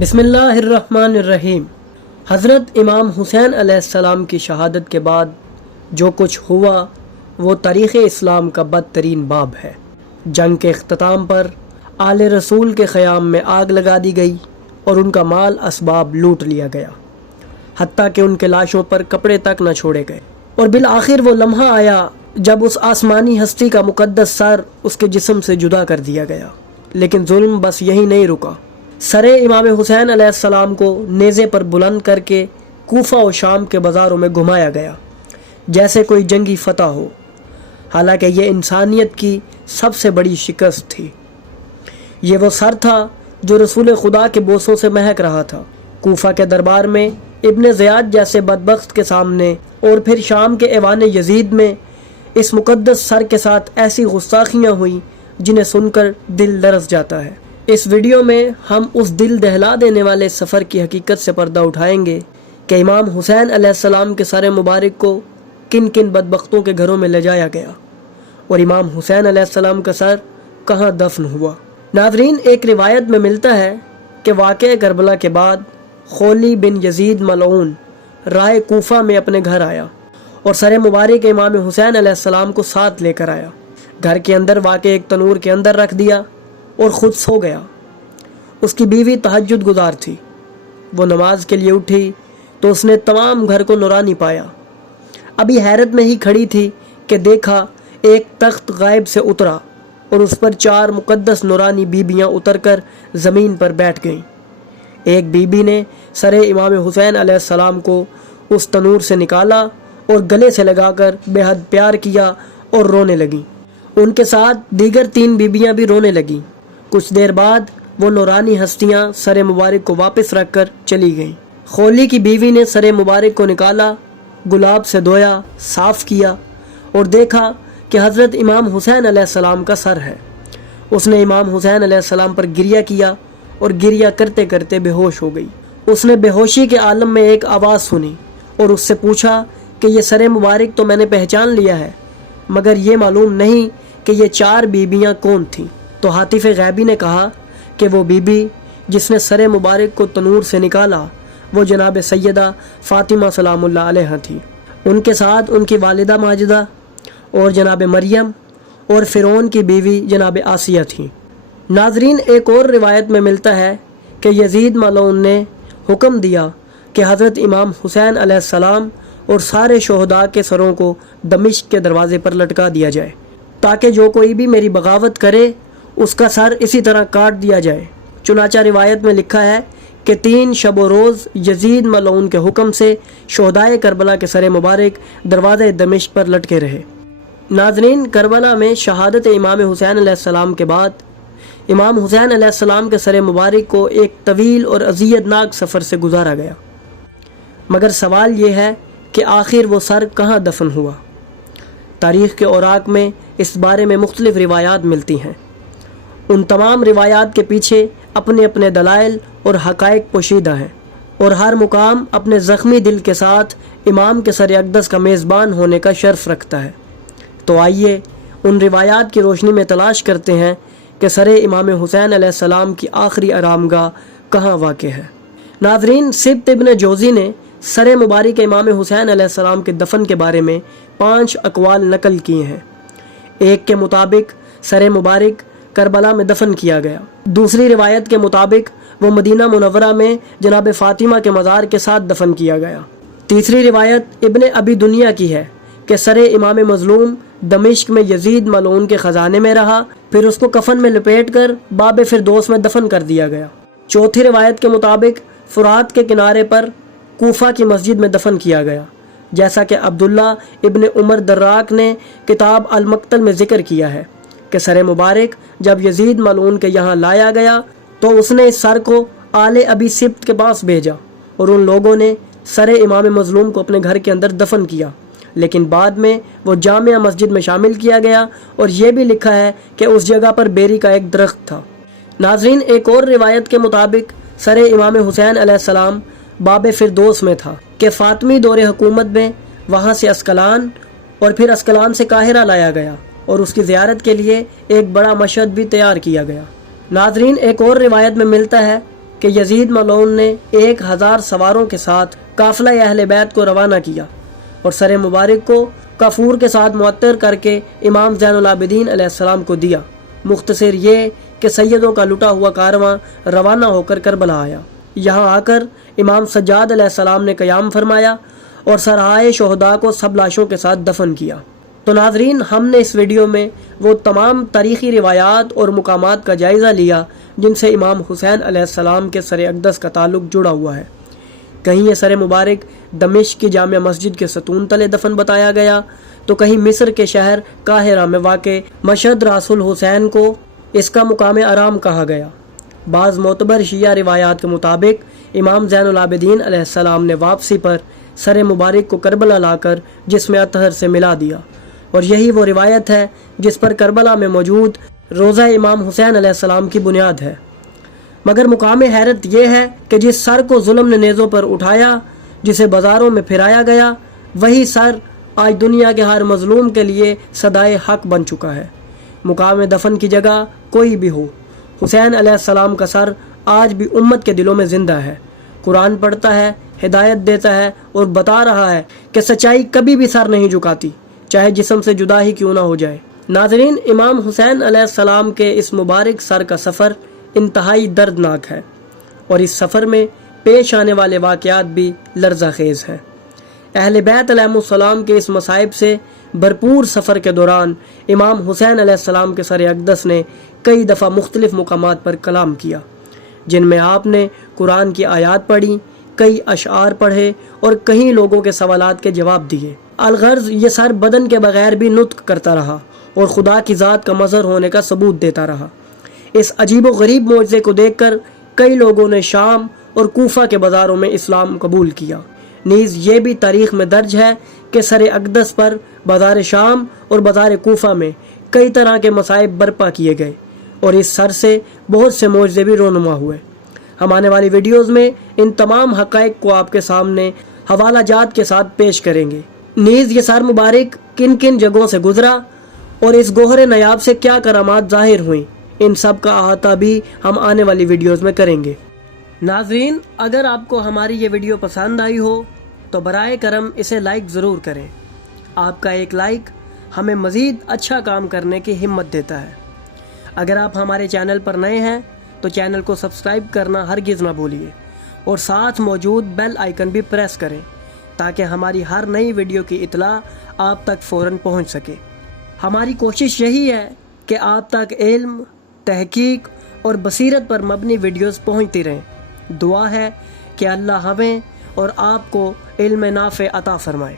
بسم اللہ الرحمن الرحیم۔ حضرت امام حسین علیہ السلام کی شہادت کے بعد جو کچھ ہوا وہ تاریخ اسلام کا بدترین باب ہے۔ جنگ کے اختتام پر آل رسول کے خیام میں آگ لگا دی گئی اور ان کا مال اسباب لوٹ لیا گیا، حتیٰ کہ ان کے لاشوں پر کپڑے تک نہ چھوڑے گئے۔ اور بالآخر وہ لمحہ آیا جب اس آسمانی ہستی کا مقدس سر اس کے جسم سے جدا کر دیا گیا۔ لیکن ظلم بس یہی نہیں رکا، سر امام حسین علیہ السلام کو نیزے پر بلند کر کے کوفہ و شام کے بازاروں میں گھمایا گیا جیسے کوئی جنگی فتح ہو، حالانکہ یہ انسانیت کی سب سے بڑی شکست تھی۔ یہ وہ سر تھا جو رسول خدا کے بوسوں سے مہک رہا تھا۔ کوفہ کے دربار میں ابن زیاد جیسے بدبخت کے سامنے اور پھر شام کے ایوان یزید میں اس مقدس سر کے ساتھ ایسی گستاخیاں ہوئیں جنہیں سن کر دل لرز جاتا ہے۔ اس ویڈیو میں ہم اس دل دہلا دینے والے سفر کی حقیقت سے پردہ اٹھائیں گے کہ امام حسین علیہ السلام کے سر مبارک کو کن کن بدبختوں کے گھروں میں لے جایا گیا اور امام حسین علیہ السلام کا سر کہاں دفن ہوا۔ ناظرین، ایک روایت میں ملتا ہے کہ واقعہ کربلا کے بعد خولی بن یزید ملعون رائے کوفہ میں اپنے گھر آیا اور سر مبارک امام حسین علیہ السلام کو ساتھ لے کر آیا۔ گھر کے اندر واقع ایک تنور کے اندر رکھ دیا اور خود سو گیا۔ اس کی بیوی تہجد گزار تھی۔ وہ نماز کے لیے اٹھی تو اس نے تمام گھر کو نورانی پایا۔ ابھی حیرت میں ہی کھڑی تھی کہ دیکھا ایک تخت غائب سے اترا اور اس پر 4 مقدس نورانی بیبیاں اتر کر زمین پر بیٹھ گئیں۔ ایک بیوی نے سر امام حسین علیہ السلام کو اس تنور سے نکالا اور گلے سے لگا کر بے حد پیار کیا اور رونے لگیں۔ ان کے ساتھ دیگر 3 بیبیاں بھی رونے لگیں۔ کچھ دیر بعد وہ نورانی ہستیاں سر مبارک کو واپس رکھ کر چلی گئیں۔ خولی کی بیوی نے سر مبارک کو نکالا، گلاب سے دھویا، صاف کیا اور دیکھا کہ حضرت امام حسین علیہ السلام کا سر ہے۔ اس نے امام حسین علیہ السلام پر گریہ کیا اور گریہ کرتے کرتے بے ہوش ہو گئی۔ اس نے بے ہوشی کے عالم میں ایک آواز سنی اور اس سے پوچھا کہ یہ سر مبارک تو میں نے پہچان لیا ہے، مگر یہ معلوم نہیں کہ یہ 4 بیبیاں کون تھیں۔ تو حاطف غیبی نے کہا کہ وہ بی بی جس نے سر مبارک کو تنور سے نکالا وہ جناب سیدہ فاطمہ سلام اللہ علیہ تھی۔ ان کے ساتھ ان کی والدہ ماجدہ اور جناب مریم اور فرعون کی بیوی جناب آسیہ تھیں۔ ناظرین، ایک اور روایت میں ملتا ہے کہ یزید ملعون نے حکم دیا کہ حضرت امام حسین علیہ السلام اور سارے شہداء کے سروں کو دمشق کے دروازے پر لٹکا دیا جائے تاکہ جو کوئی بھی میری بغاوت کرے اس کا سر اسی طرح کاٹ دیا جائے۔ چنانچہ روایت میں لکھا ہے کہ 3 شب و روز یزید ملعون کے حکم سے شہدائے کربلا کے سر مبارک دروازے دمشق پر لٹکے رہے۔ ناظرین، کربلا میں شہادت امام حسین علیہ السلام کے بعد امام حسین علیہ السلام کے سر مبارک کو ایک طویل اور اذیت ناک سفر سے گزارا گیا، مگر سوال یہ ہے کہ آخر وہ سر کہاں دفن ہوا۔ تاریخ کے اوراق میں اس بارے میں مختلف روایات ملتی ہیں۔ ان تمام روایات کے پیچھے اپنے اپنے دلائل اور حقائق پوشیدہ ہیں اور ہر مقام اپنے زخمی دل کے ساتھ امام کے سر اقدس کا میزبان ہونے کا شرف رکھتا ہے۔ تو آئیے ان روایات کی روشنی میں تلاش کرتے ہیں کہ سر امام حسین علیہ السلام کی آخری آرامگاہ کہاں واقع ہے۔ ناظرین، سبت ابن جوزی نے سر مبارک امام حسین علیہ السلام کے دفن کے بارے میں 5 اقوال نقل کیے ہیں۔ ایک کے مطابق سر مبارک کربلا میں دفن کیا گیا۔ دوسری روایت کے مطابق وہ مدینہ منورہ میں جناب فاطمہ کے مزار کے ساتھ دفن کیا گیا۔ تیسری روایت ابن ابی دنیا کی ہے کہ سر امام مظلوم دمشق میں یزید ملعون کے خزانے میں رہا، پھر اس کو کفن میں لپیٹ کر باب فردوس میں دفن کر دیا گیا۔ چوتھی روایت کے مطابق فرات کے کنارے پر کوفہ کی مسجد میں دفن کیا گیا، جیسا کہ عبداللہ ابن عمر دراق نے کتاب المقتل میں ذکر کیا ہے کہ سر مبارک جب یزید ملعون کے یہاں لایا گیا تو اس نے اس سر کو آل ابی سبت کے پاس بھیجا اور ان لوگوں نے سر امام مظلوم کو اپنے گھر کے اندر دفن کیا، لیکن بعد میں وہ جامع مسجد میں شامل کیا گیا اور یہ بھی لکھا ہے کہ اس جگہ پر بیری کا ایک درخت تھا۔ ناظرین، ایک اور روایت کے مطابق سر امام حسین علیہ السلام باب فردوس میں تھا کہ فاطمی دور حکومت میں وہاں سے اسکلان اور پھر اسکلان سے قاہرہ لایا گیا اور اس کی زیارت کے لیے ایک بڑا مشہد بھی تیار کیا گیا۔ ناظرین، ایک اور روایت میں ملتا ہے کہ یزید ملعون نے 1000 سواروں کے ساتھ قافلہ اہل بیت کو روانہ کیا اور سر مبارک کو کافور کے ساتھ معطر کر کے امام زین العابدین علیہ السلام کو دیا۔ مختصر یہ کہ سیدوں کا لٹا ہوا کارواں روانہ ہو کر کربلا آیا۔ یہاں آ کر امام سجاد علیہ السلام نے قیام فرمایا اور سرائے شہداء کو سب لاشوں کے ساتھ دفن کیا۔ تو ناظرین، ہم نے اس ویڈیو میں وہ تمام تاریخی روایات اور مقامات کا جائزہ لیا جن سے امام حسین علیہ السلام کے سر اقدس کا تعلق جڑا ہوا ہے۔ کہیں یہ سر مبارک دمشق کی جامع مسجد کے ستون تلے دفن بتایا گیا، تو کہیں مصر کے شہر قاہرہ میں واقع مشہد راس الحسین کو اس کا مقام آرام کہا گیا۔ بعض معتبر شیعہ روایات کے مطابق امام زین العابدین علیہ السلام نے واپسی پر سر مبارک کو کربلا لا کر جسم اطہر سے ملا دیا، اور یہی وہ روایت ہے جس پر کربلا میں موجود روضہ امام حسین علیہ السلام کی بنیاد ہے۔ مگر مقام حیرت یہ ہے کہ جس سر کو ظلم نے نیزوں پر اٹھایا، جسے بازاروں میں پھرایا گیا، وہی سر آج دنیا کے ہر مظلوم کے لیے صدائے حق بن چکا ہے۔ مقام دفن کی جگہ کوئی بھی ہو، حسین علیہ السلام کا سر آج بھی امت کے دلوں میں زندہ ہے، قرآن پڑھتا ہے، ہدایت دیتا ہے اور بتا رہا ہے کہ سچائی کبھی بھی سر نہیں جھکاتی، چاہے جسم سے جدا ہی کیوں نہ ہو جائے۔ ناظرین، امام حسین علیہ السلام کے اس مبارک سر کا سفر انتہائی دردناک ہے، اور اس سفر میں پیش آنے والے واقعات بھی لرزہ خیز ہیں۔ اہل بیت علیہ السلام کے اس مصائب سے بھرپور سفر کے دوران امام حسین علیہ السلام کے سر اقدس نے کئی دفعہ مختلف مقامات پر کلام کیا، جن میں آپ نے قرآن کی آیات پڑھی، کئی اشعار پڑھے اور کئی لوگوں کے سوالات کے جواب دیے۔ الغرض یہ سر بدن کے بغیر بھی نطق کرتا رہا اور خدا کی ذات کا مظہر ہونے کا ثبوت دیتا رہا۔ اس عجیب و غریب معجزے کو دیکھ کر کئی لوگوں نے شام اور کوفہ کے بازاروں میں اسلام قبول کیا۔ نیز یہ بھی تاریخ میں درج ہے کہ سر اقدس پر بازار شام اور بازار کوفہ میں کئی طرح کے مصائب برپا کیے گئے، اور اس سر سے بہت سے معجزے بھی رونما ہوئے۔ ہم آنے والی ویڈیوز میں ان تمام حقائق کو آپ کے سامنے حوالہ جات کے ساتھ پیش کریں گے۔ نیز یہ سر مبارک کن کن جگہوں سے گزرا اور اس گوہر نیاب سے کیا کرامات ظاہر ہوئیں، ان سب کا احاطہ بھی ہم آنے والی ویڈیوز میں کریں گے۔ ناظرین، اگر آپ کو ہماری یہ ویڈیو پسند آئی ہو تو برائے کرم اسے لائک ضرور کریں۔ آپ کا ایک لائک ہمیں مزید اچھا کام کرنے کی ہمت دیتا ہے۔ اگر آپ ہمارے چینل پر نئے ہیں تو چینل کو سبسکرائب کرنا ہرگز نہ بھولیے، اور ساتھ موجود بیل آئیکن بھی پریس کریں تاکہ ہماری ہر نئی ویڈیو کی اطلاع آپ تک فوراً پہنچ سکے۔ ہماری کوشش یہی ہے کہ آپ تک علم، تحقیق اور بصیرت پر مبنی ویڈیوز پہنچتی رہیں۔ دعا ہے کہ اللہ ہمیں اور آپ کو علم نافع عطا فرمائے۔